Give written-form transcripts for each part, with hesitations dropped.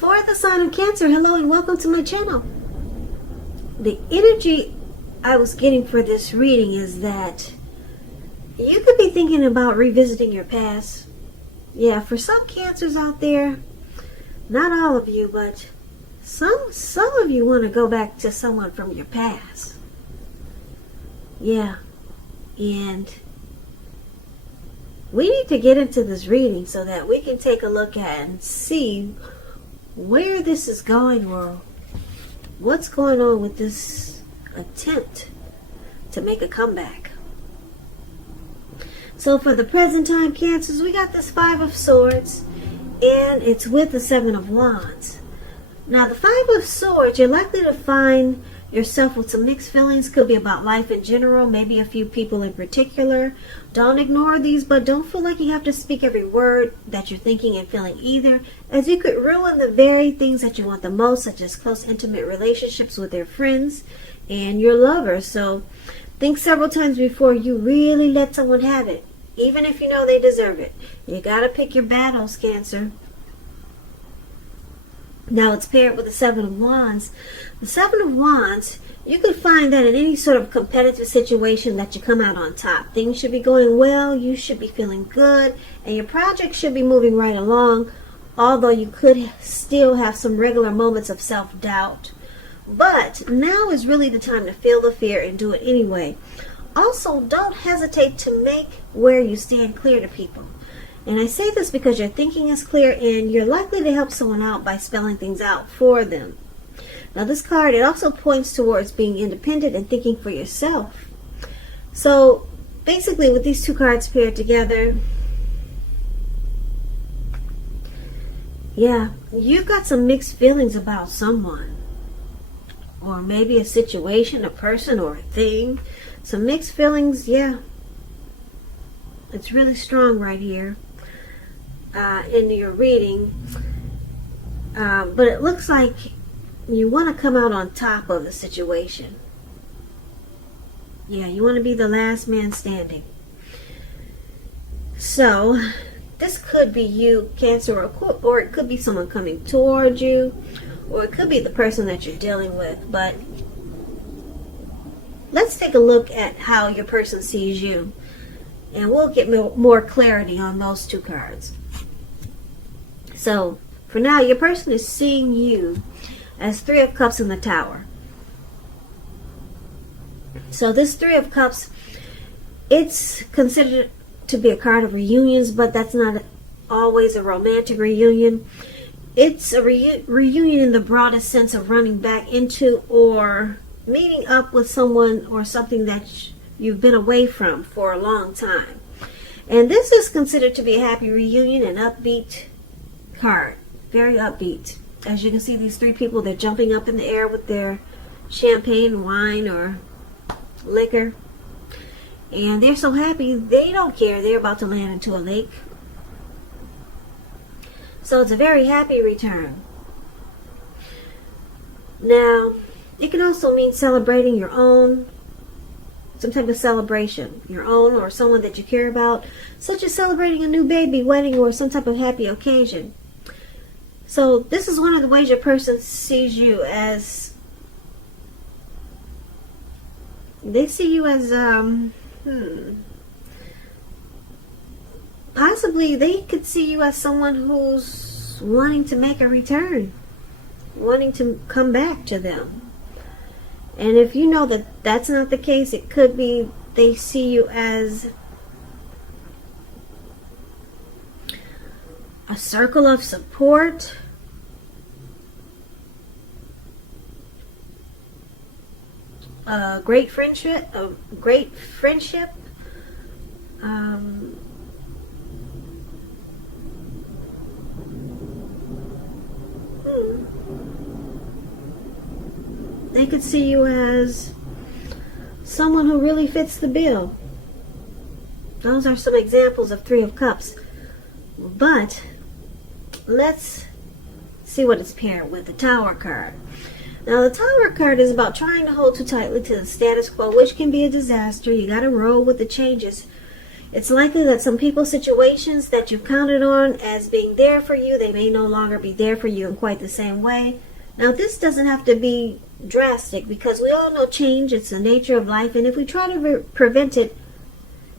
For the sign of Cancer, hello and welcome to my channel. The energy I was getting for this reading is that you could be thinking about revisiting your past. Yeah, for some Cancers out there, not all of you, but some of you want to go back to someone from your past. Yeah, and we need to get into this reading so that we can take a look at and see where this is going or what's going on with this attempt to make a comeback. So for the present time Cancers, we got this 5 of Swords and it's with the 7 of Wands. Now the 5 of Swords, you're likely to find yourself with some mixed feelings. Could be about life in general, maybe a few people in particular. Don't ignore these, but don't feel like you have to speak every word that you're thinking and feeling either, as you could ruin the very things that you want the most, such as close intimate relationships with your friends and your lovers. So think several times before you really let someone have it, even if you know they deserve it. You gotta pick your battles, Cancer. Now it's paired with the 7 of Wands. The 7 of Wands, you could find that in any sort of competitive situation that you come out on top. Things should be going well, you should be feeling good, and your project should be moving right along, although you could still have some regular moments of self-doubt. But now is really the time to feel the fear and do it anyway. Also, don't hesitate to make where you stand clear to people. And I say this because your thinking is clear and you're likely to help someone out by spelling things out for them. Now this card, it also points towards being independent and thinking for yourself. So basically with these two cards paired together, yeah, you've got some mixed feelings about someone. Or maybe a situation, a person, or a thing. Some mixed feelings, yeah. It's really strong right here in your reading. But it looks like you want to come out on top of the situation. Yeah, you want to be the last man standing. So, this could be you, Cancer, or it could be someone coming toward you, or it could be the person that you're dealing with. But let's take a look at how your person sees you, and we'll get more clarity on those two cards. So, for now, your person is seeing you as 3 of Cups in the Tower. So this 3 of Cups, it's considered to be a card of reunions, but that's not always a romantic reunion. It's a reunion in the broadest sense of running back into or meeting up with someone or something that you've been away from for a long time. And this is considered to be a happy reunion, an upbeat card. Very upbeat. As you can see, these 3 people, they're jumping up in the air with their champagne, wine, or liquor. And they're so happy, they don't care. They're about to land into a lake. So it's a very happy return. Now, it can also mean celebrating your own, some type of celebration, your own or someone that you care about, such as celebrating a new baby, wedding, or some type of happy occasion. So this is one of the ways your person sees you as, they see you as, possibly they could see you as someone who's wanting to make a return, wanting to come back to them. And if you know that that's not the case, it could be they see you as a circle of support, a great friendship, They could see you as someone who really fits the bill. Those are some examples of 3 of Cups. But let's see what it's paired with, the Tower card. Now the Tower card is about trying to hold too tightly to the status quo, which can be a disaster. You got to roll with the changes. It's likely that some people's situations that you counted on as being there for you, they may no longer be there for you in quite the same way. Now, this doesn't have to be drastic, because we all know change. It's the nature of life, and if we try to prevent it,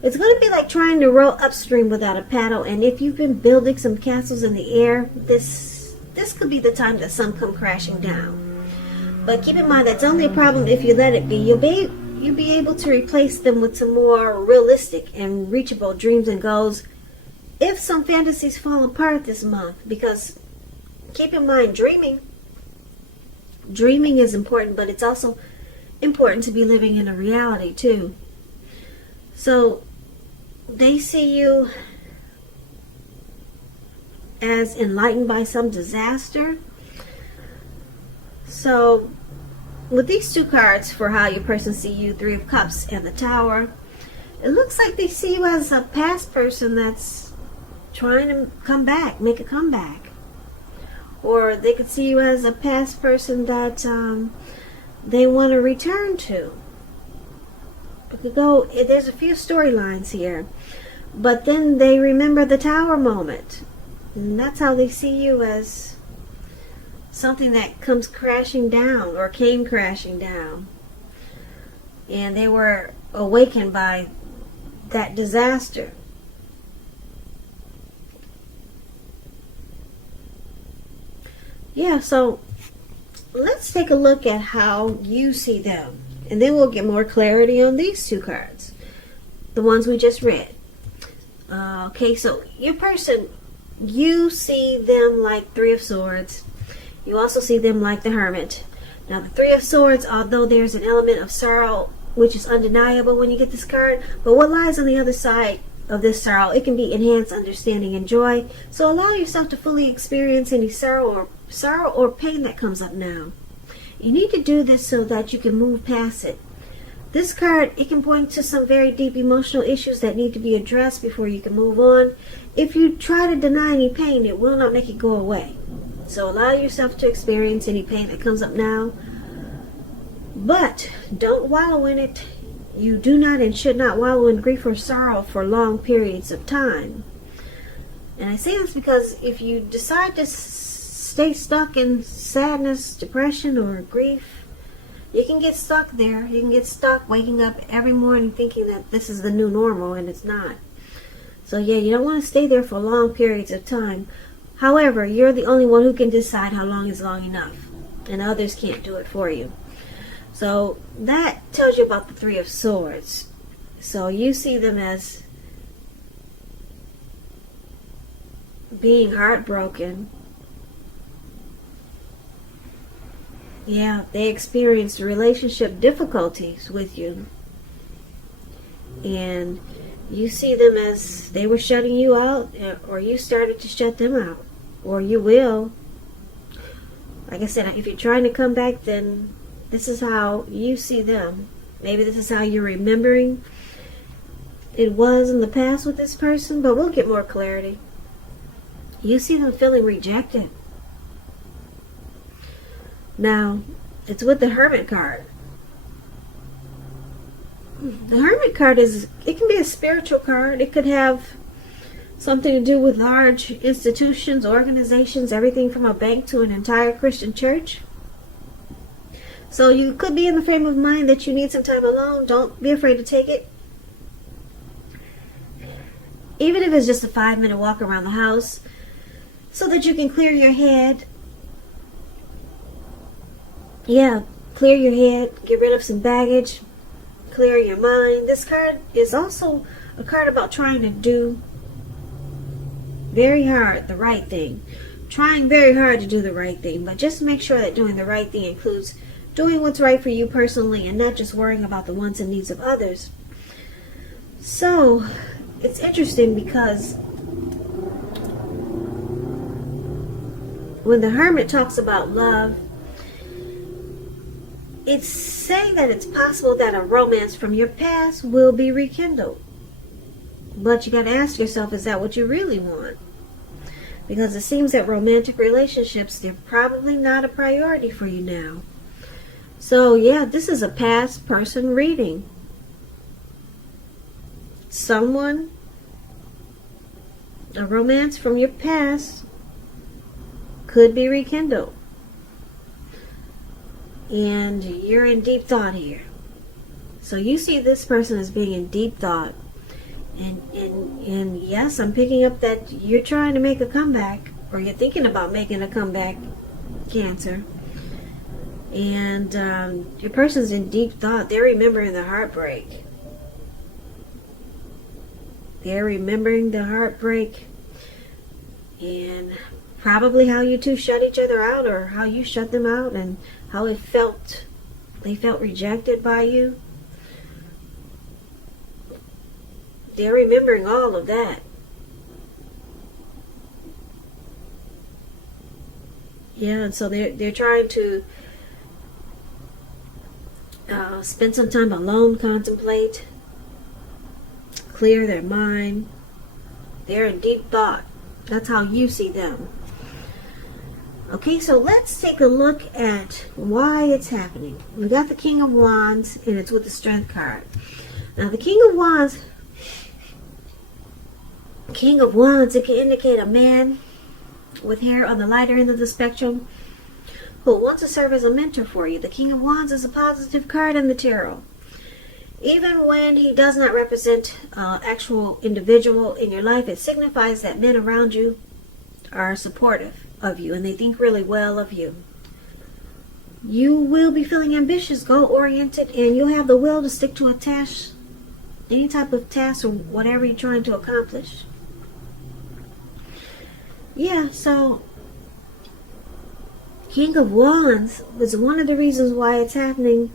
it's going to be like trying to row upstream without a paddle. And if you've been building some castles in the air, this could be the time that some come crashing down. But keep in mind, that's only a problem if you let it be. You'll be able to replace them with some more realistic and reachable dreams and goals if some fantasies fall apart this month. Because keep in mind, dreaming is important, but it's also important to be living in a reality too. So they see you as enlightened by some disaster. So with these two cards for how your person see you, Three of Cups and the Tower, it looks like they see you as a past person that's trying to come back, make a comeback. Or they could see you as a past person that they want to return to. It could go, there's a few storylines here. But then they remember the Tower moment. And that's how they see you, as something that comes crashing down or came crashing down. And they were awakened by that disaster. Yeah, so let's take a look at how you see them. And then we'll get more clarity on these two cards, the ones we just read. Okay, so your person, you see them like Three of Swords. You also see them like the Hermit. Now, the Three of Swords, although there's an element of sorrow, which is undeniable when you get this card, but what lies on the other side of this sorrow, it can be enhanced understanding and joy. So allow yourself to fully experience any sorrow or pain that comes up now. You need to do this so that you can move past it. This card, it can point to some very deep emotional issues that need to be addressed before you can move on. If you try to deny any pain, it will not make it go away. So allow yourself to experience any pain that comes up now. But don't wallow in it. You do not and should not wallow in grief or sorrow for long periods of time. And I say this because if you decide to stay stuck in sadness, depression, or grief, you can get stuck there. You can get stuck waking up every morning thinking that this is the new normal, and it's not. So yeah, you don't want to stay there for long periods of time. However, you're the only one who can decide how long is long enough, and others can't do it for you. So that tells you about the Three of Swords. So you see them as being heartbroken. Yeah, they experienced relationship difficulties with you. And you see them as they were shutting you out, or you started to shut them out. Or you will. Like I said, if you're trying to come back, then this is how you see them. Maybe this is how you're remembering it was in the past with this person, but we'll get more clarity. You see them feeling rejected. Now, it's with the Hermit card. The Hermit card it can be a spiritual card. It could have something to do with large institutions, organizations, everything from a bank to an entire Christian church. So you could be in the frame of mind that you need some time alone. Don't be afraid to take it. Even if it's just a 5-minute walk around the house, so that you can clear your head. Yeah, clear your head, get rid of some baggage, clear your mind. This card is also a card about trying to do very hard the right thing. Trying very hard to do the right thing, but just make sure that doing the right thing includes doing what's right for you personally and not just worrying about the wants and needs of others. So, it's interesting because when the Hermit talks about love, it's saying that it's possible that a romance from your past will be rekindled. But you got to ask yourself, is that what you really want? Because it seems that romantic relationships, they're probably not a priority for you now. So yeah, this is a past person reading. Someone A romance from your past could be rekindled. And you're in deep thought here. So you see this person as being in deep thought. And yes, I'm picking up that you're trying to make a comeback, or you're thinking about making a comeback, Cancer. And your person's in deep thought. They're remembering the heartbreak. They're remembering the heartbreak. And probably how you two shut each other out, or how you shut them out, and how it felt. They felt rejected by you. They're remembering all of that. Yeah, and so they're trying to spend some time alone, contemplate, clear their mind. They're in deep thought. That's how you see them. Okay, so let's take a look at why it's happening. We got the King of Wands, and it's with the Strength card. Now, the King of Wands, it can indicate a man with hair on the lighter end of the spectrum who wants to serve as a mentor for you. The King of Wands is a positive card in the tarot. Even when he does not represent an actual individual in your life, it signifies that men around you are supportive of you and they think really well of you. You will be feeling ambitious, goal-oriented, and you'll have the will to stick to a task, any type of task or whatever you're trying to accomplish. Yeah, so King of Wands was one of the reasons why it's happening.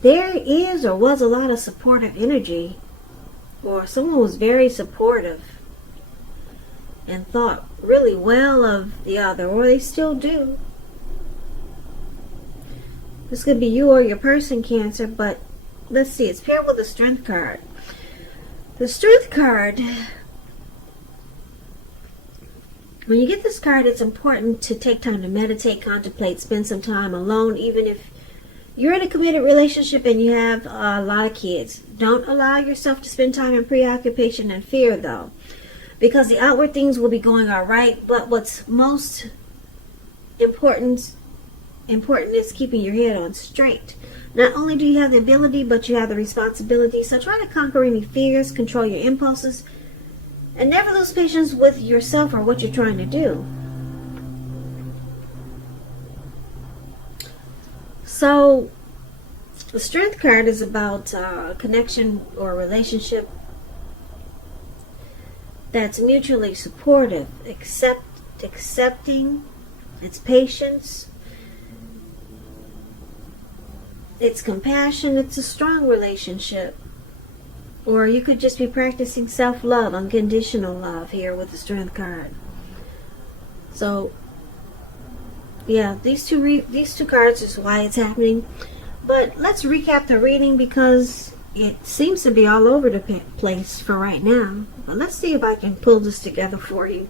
There is or was a lot of supportive energy, or someone was very supportive and thought really well of the other, or they still do. This could be you or your person, Cancer, but let's see, it's paired with the Strength card. The Strength card, when you get this card, it's important to take time to meditate, contemplate, spend some time alone, even if you're in a committed relationship and you have a lot of kids. Don't allow yourself to spend time in preoccupation and fear, though, because the outward things will be going all right, but what's most important is keeping your head on straight. Not only do you have the ability, but you have the responsibility. So try to conquer any fears, control your impulses, and never lose patience with yourself or what you're trying to do. So the Strength card is about connection or relationship that's mutually supportive, accepting, it's patience, it's compassion, it's a strong relationship. Or you could just be practicing self-love, unconditional love here with the Strength card. So, yeah, these two cards is why it's happening. But let's recap the reading because it seems to be all over the place for right now. But let's see if I can pull this together for you.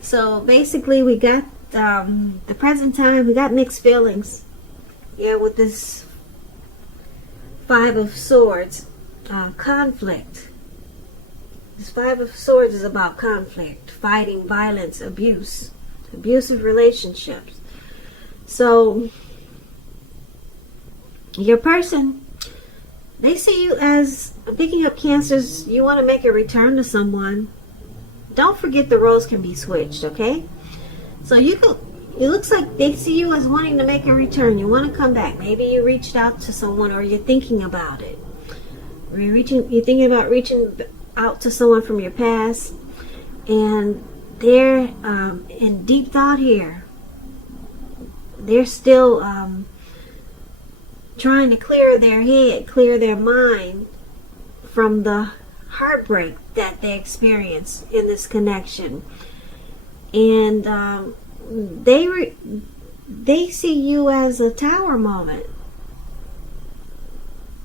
So basically we got the present time, we got mixed feelings. Yeah, with this Five of Swords, conflict. This Five of Swords is about conflict, fighting, violence, abuse, abusive relationships. So your person, they see you as picking up Cancers. You want to make a return to someone. Don't forget the roles can be switched, okay? So it looks like they see you as wanting to make a return. You want to come back. Maybe you reached out to someone, or you're thinking about it. Or you're thinking about reaching out to someone from your past, and they're in deep thought here. They're still trying to clear their head, clear their mind from the heartbreak that they experienced in this connection. And they see you as a tower moment.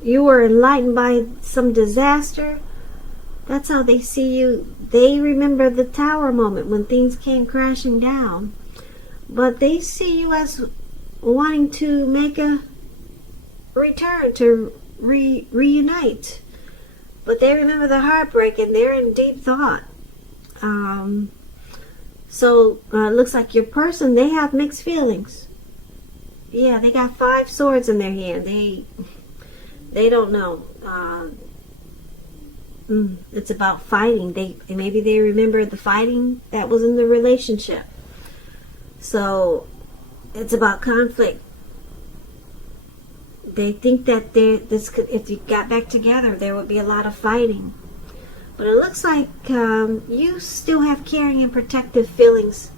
You were enlightened by some disaster. That's how they see you. They remember the tower moment when things came crashing down. But they see you as wanting to make a return, to reunite. But they remember the heartbreak and they're in deep thought. So it looks like your person, they have mixed feelings. Yeah, they got 5 swords in their hand. They don't know. It's about fighting. Maybe they remember the fighting that was in the relationship. So it's about conflict. They think that if you got back together, there would be a lot of fighting. But it looks like you still have caring and protective feelings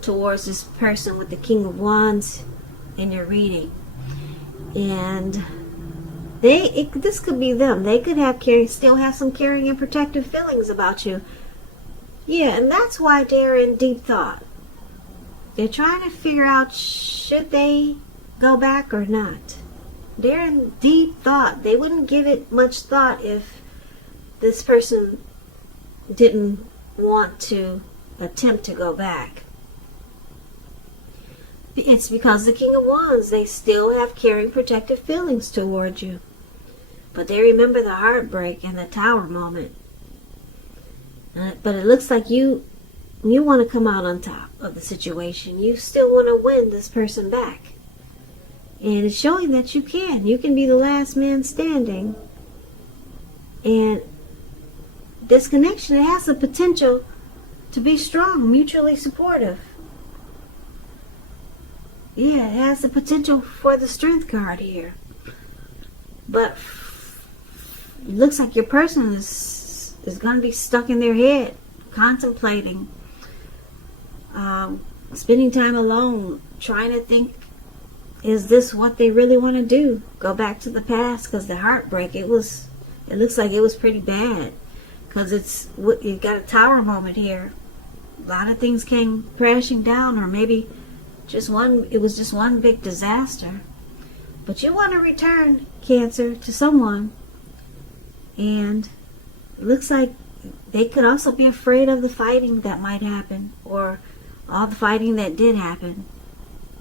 towards this person with the King of Wands in your reading. And this could be them. They could still have some caring and protective feelings about you. Yeah, and that's why they're in deep thought. They're trying to figure out, should they go back or not? They're in deep thought. They wouldn't give it much thought if this person didn't want to attempt to go back. It's because the King of Wands, they still have caring, protective feelings toward you. But they remember the heartbreak and the Tower moment. But it looks like you want to come out on top of the situation. You still want to win this person back. And it's showing that you can. You can be the last man standing. And this connection, it has the potential to be strong, mutually supportive. Yeah, it has the potential for the Strength card here. But it looks like your person is going to be stuck in their head, contemplating, spending time alone, trying to think, is this what they really want to do? Go back to the past, because the heartbreak, it looks like it was pretty bad. Because you got a Tower moment here. A lot of things came crashing down, or maybe it was just one big disaster. But you want to return, Cancer, to someone. And it looks like they could also be afraid of the fighting that might happen, or all the fighting that did happen.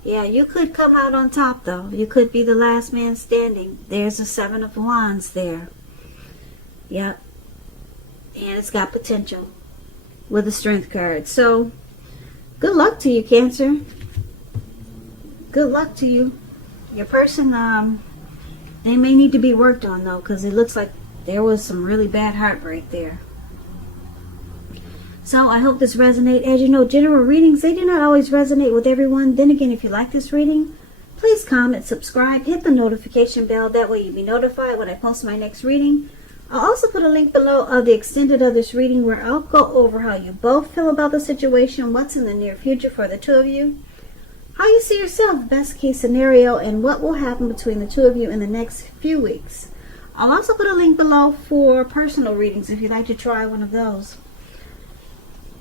Yeah, you could come out on top, though. You could be the last man standing. There's a 7 of Wands there. Yep. And it's got potential with the Strength card. So, good luck to you, Cancer. Good luck to you. Your person, they may need to be worked on, though, because it looks like there was some really bad heartbreak there. So I hope this resonates. As you know, general readings, they do not always resonate with everyone. Then again, if you like this reading, please comment, subscribe, hit the notification bell. That way you'll be notified when I post my next reading. I'll also put a link below of the extended of this reading, where I'll go over how you both feel about the situation, what's in the near future for the two of you, how you see yourself, best case scenario, and what will happen between the two of you in the next few weeks. I'll also put a link below for personal readings if you'd like to try one of those.